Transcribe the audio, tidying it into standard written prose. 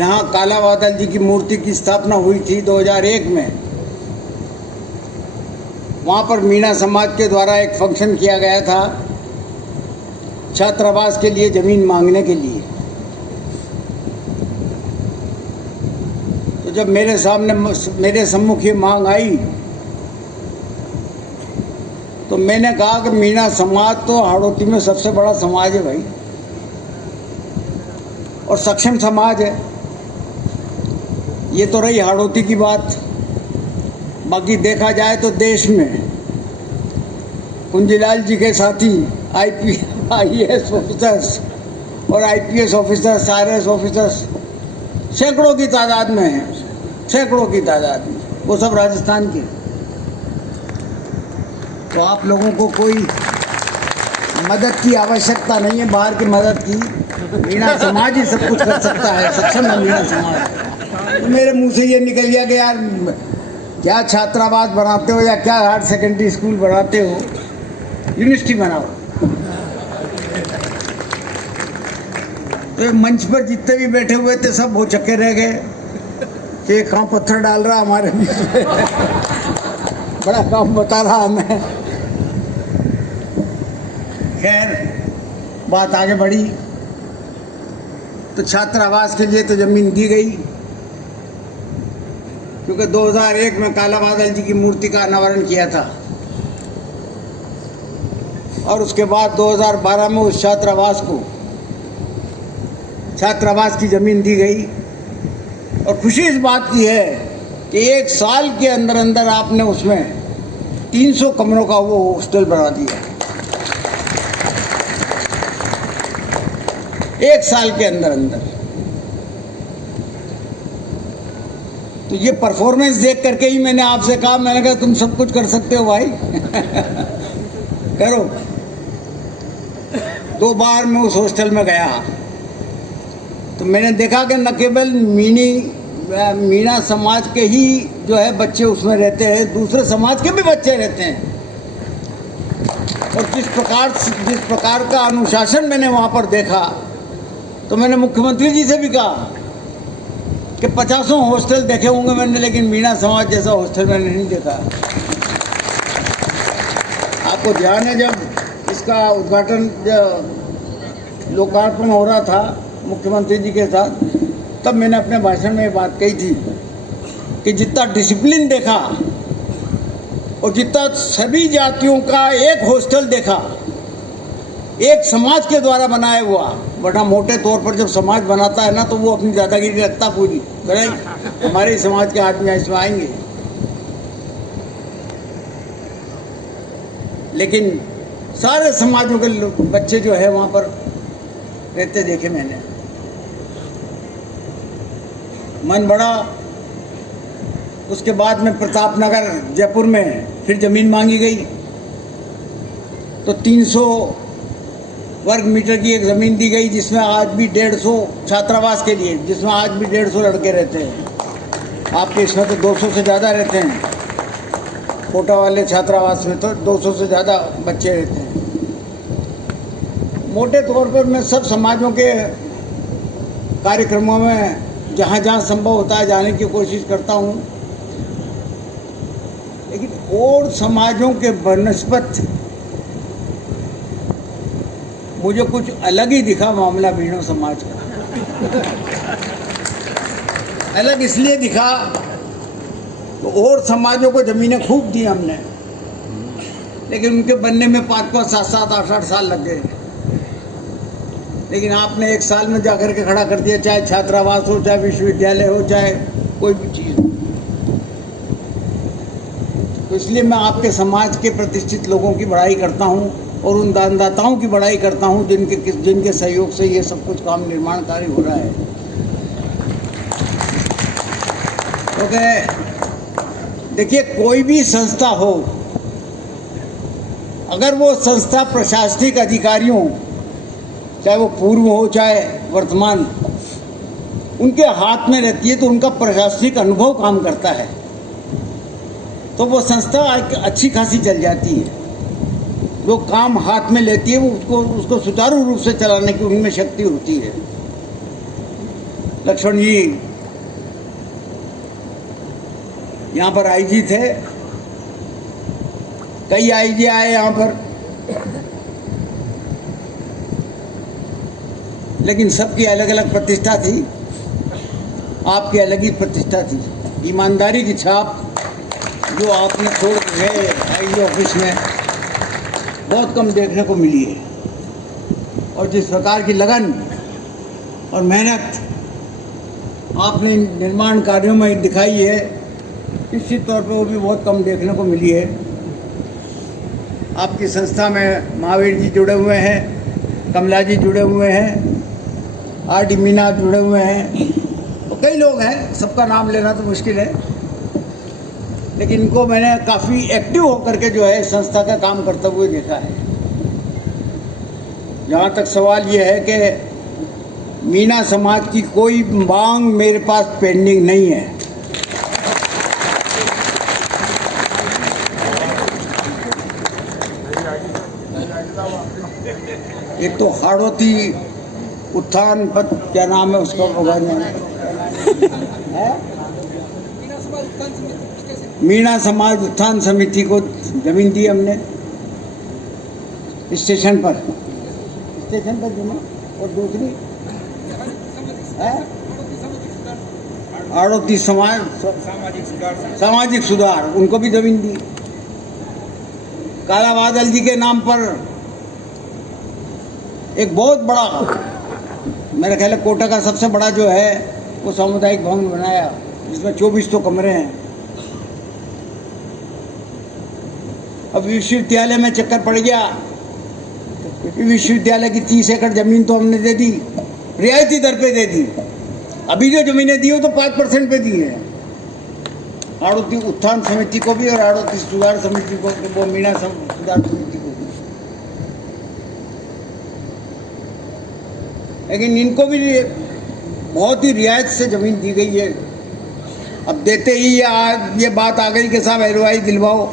यहाँ काला बादल जी की मूर्ति की स्थापना हुई थी 2001 में, वहाँ पर मीणा समाज के द्वारा एक फंक्शन किया गया था छात्रावास के लिए ज़मीन मांगने के लिए। तो जब मेरे सम्मुख ये मांग आई तो मैंने कहा कि मीणा समाज तो हाड़ौती में सबसे बड़ा समाज है भाई, और सक्षम समाज है। ये तो रही हाड़ौती की बात। बाकी देखा जाए तो देश में कुंजीलाल जी के साथी IAS ऑफिसर्स और IPS ऑफिसर्स, IRS ऑफिसर्स सैकड़ों की तादाद में हैं, सैकड़ों की तादाद में, वो सब राजस्थान के। तो आप लोगों को कोई मदद की आवश्यकता नहीं है, बाहर की मदद की। मीणा समाज ही सब कुछ कर सकता है, सक्षम है मीणा समाज। तो मेरे मुंह से ये निकल गया कि यार क्या छात्रावास बनाते हो या क्या हायर सेकेंडरी स्कूल बनाते हो, यूनिवर्सिटी बनाओ। तो मंच पर जितने भी बैठे हुए थे सब वो चक्के रह गए कि कहाँ पत्थर डाल रहा हमारे बीच में बड़ा काम बता रहा हमें। खैर बात आगे बढ़ी तो छात्रावास के लिए तो जमीन दी गई, क्योंकि 2001 में काला बादल जी की मूर्ति का अनावरण किया था और उसके बाद 2012 में उस छात्रावास की ज़मीन दी गई। और खुशी इस बात की है कि एक साल के अंदर अंदर आपने उसमें 300 कमरों का वो हॉस्टल बना दिया, एक साल के अंदर अंदर। तो ये परफॉर्मेंस देख करके ही मैंने आपसे कहा, मैंने कहा तुम सब कुछ कर सकते हो भाई करो। 2 बार मैं उस हॉस्टल में गया तो मैंने देखा कि न केवल मीणा समाज के ही जो है बच्चे उसमें रहते हैं, दूसरे समाज के भी बच्चे रहते हैं। और जिस प्रकार का अनुशासन मैंने वहाँ पर देखा तो मैंने मुख्यमंत्री जी से भी कहा कि 50 हॉस्टल देखे होंगे मैंने, लेकिन मीणा समाज जैसा हॉस्टल मैंने नहीं देखा। आपको ध्यान है जब इसका उद्घाटन लोकार्पण हो रहा था मुख्यमंत्री जी के साथ, तब मैंने अपने भाषण में ये बात कही थी कि जितना डिसिप्लिन देखा और जितना सभी जातियों का एक हॉस्टल देखा, एक समाज के द्वारा बनाया हुआ, वरना मोटे तौर पर जब समाज बनाता है ना तो वो अपनी दादागिरी रखता पूरी करें, हमारे समाज के आदमी इसमें आएंगे। लेकिन सारे समाजों के बच्चे जो है वहाँ पर रहते देखे मैंने, मन बड़ा। उसके बाद में प्रतापनगर जयपुर में फिर ज़मीन मांगी गई तो 300 वर्ग मीटर की एक ज़मीन दी गई, जिसमें आज भी 150 छात्रावास के लिए, जिसमें आज भी 150 लड़के रहते हैं। आपके इसमें तो 200 से ज़्यादा रहते हैं, कोटा वाले छात्रावास में तो 200 से ज़्यादा बच्चे रहते हैं। मोटे तौर पर मैं सब समाजों के कार्यक्रमों में जहाँ जहाँ संभव होता है जाने की कोशिश करता हूँ, लेकिन और समाजों के बनस्पत मुझे कुछ अलग ही दिखा मामला मीणा समाज का। अलग इसलिए दिखा तो और समाजों को ज़मीनें खूब दी हमने, लेकिन उनके बनने में 5-5, 7-7, 8-8 साल लग गए। लेकिन आपने एक साल में जाकर के खड़ा कर दिया, चाहे छात्रावास हो, चाहे विश्वविद्यालय हो, चाहे कोई भी चीज़ हो। तो इसलिए मैं आपके समाज के प्रतिष्ठित लोगों की बड़ाई करता हूँ और उन दानदाताओं की बड़ाई करता हूँ जिनके सहयोग से ये सब कुछ काम निर्माण कार्य हो रहा है। क्योंकि देखिए, कोई भी संस्था हो, अगर वो संस्था प्रशासनिक अधिकारियों, चाहे वो पूर्व हो चाहे वर्तमान, उनके हाथ में रहती है तो उनका प्रशासनिक अनुभव काम करता है, तो वो संस्था अच्छी खासी चल जाती है। जो काम हाथ में लेती है वो उसको सुचारू रूप से चलाने की उनमें शक्ति होती है। लक्ष्मण जी यहाँ पर आईजी थे, कई आईजी आए यहाँ पर, लेकिन सबकी अलग अलग प्रतिष्ठा थी। आपकी अलग ही प्रतिष्ठा थी। ईमानदारी की छाप जो आपने छोड़ के गए आईजी ऑफिस में बहुत कम देखने को मिली है। और जिस प्रकार की लगन और मेहनत आपने निर्माण कार्यों में दिखाई है, निश्चित तौर पर वो भी बहुत कम देखने को मिली है। आपकी संस्था में महावीर जी जुड़े हुए हैं, कमला जी जुड़े हुए हैं, आर.डी. मीना जुड़े हुए हैं, तो कई लोग हैं, सबका नाम लेना तो मुश्किल है, लेकिन इनको मैंने काफ़ी एक्टिव होकर के जो है संस्था का काम करते हुए देखा है। जहाँ तक सवाल ये है कि मीना समाज की कोई मांग मेरे पास पेंडिंग नहीं है। एक तो हाड़ौती उत्थान पर क्या नाम है उसका, मीना समाज उत्थान समिति को जमीन दी हमने स्टेशन पर जमीन, और दूसरी हाड़ौती समाज सामाजिक सुधार, उनको भी जमीन दी। काला बादल जी के नाम पर एक बहुत बड़ा, मेरा ख्याल है कोटा का सबसे बड़ा जो है वो सामुदायिक भवन बनाया, जिसमें 24 तो कमरे हैं। अब विश्वविद्यालय में चक्कर पड़ गया, विश्वविद्यालय की 30 एकड़ जमीन तो हमने दे दी, रियायती दर पे दे दी। अभी जो जमीनें दी हो तो 5% पे दी है। हाड़ौती उत्थान समिति को भी और हाड़ौती सुधार समिति को, वो मीना सुधार समिति को भी, लेकिन इनको भी बहुत ही रियायत से ज़मीन दी गई है। अब देते ही ये बात आ गई कि साहब एलओआई दिलवाओ,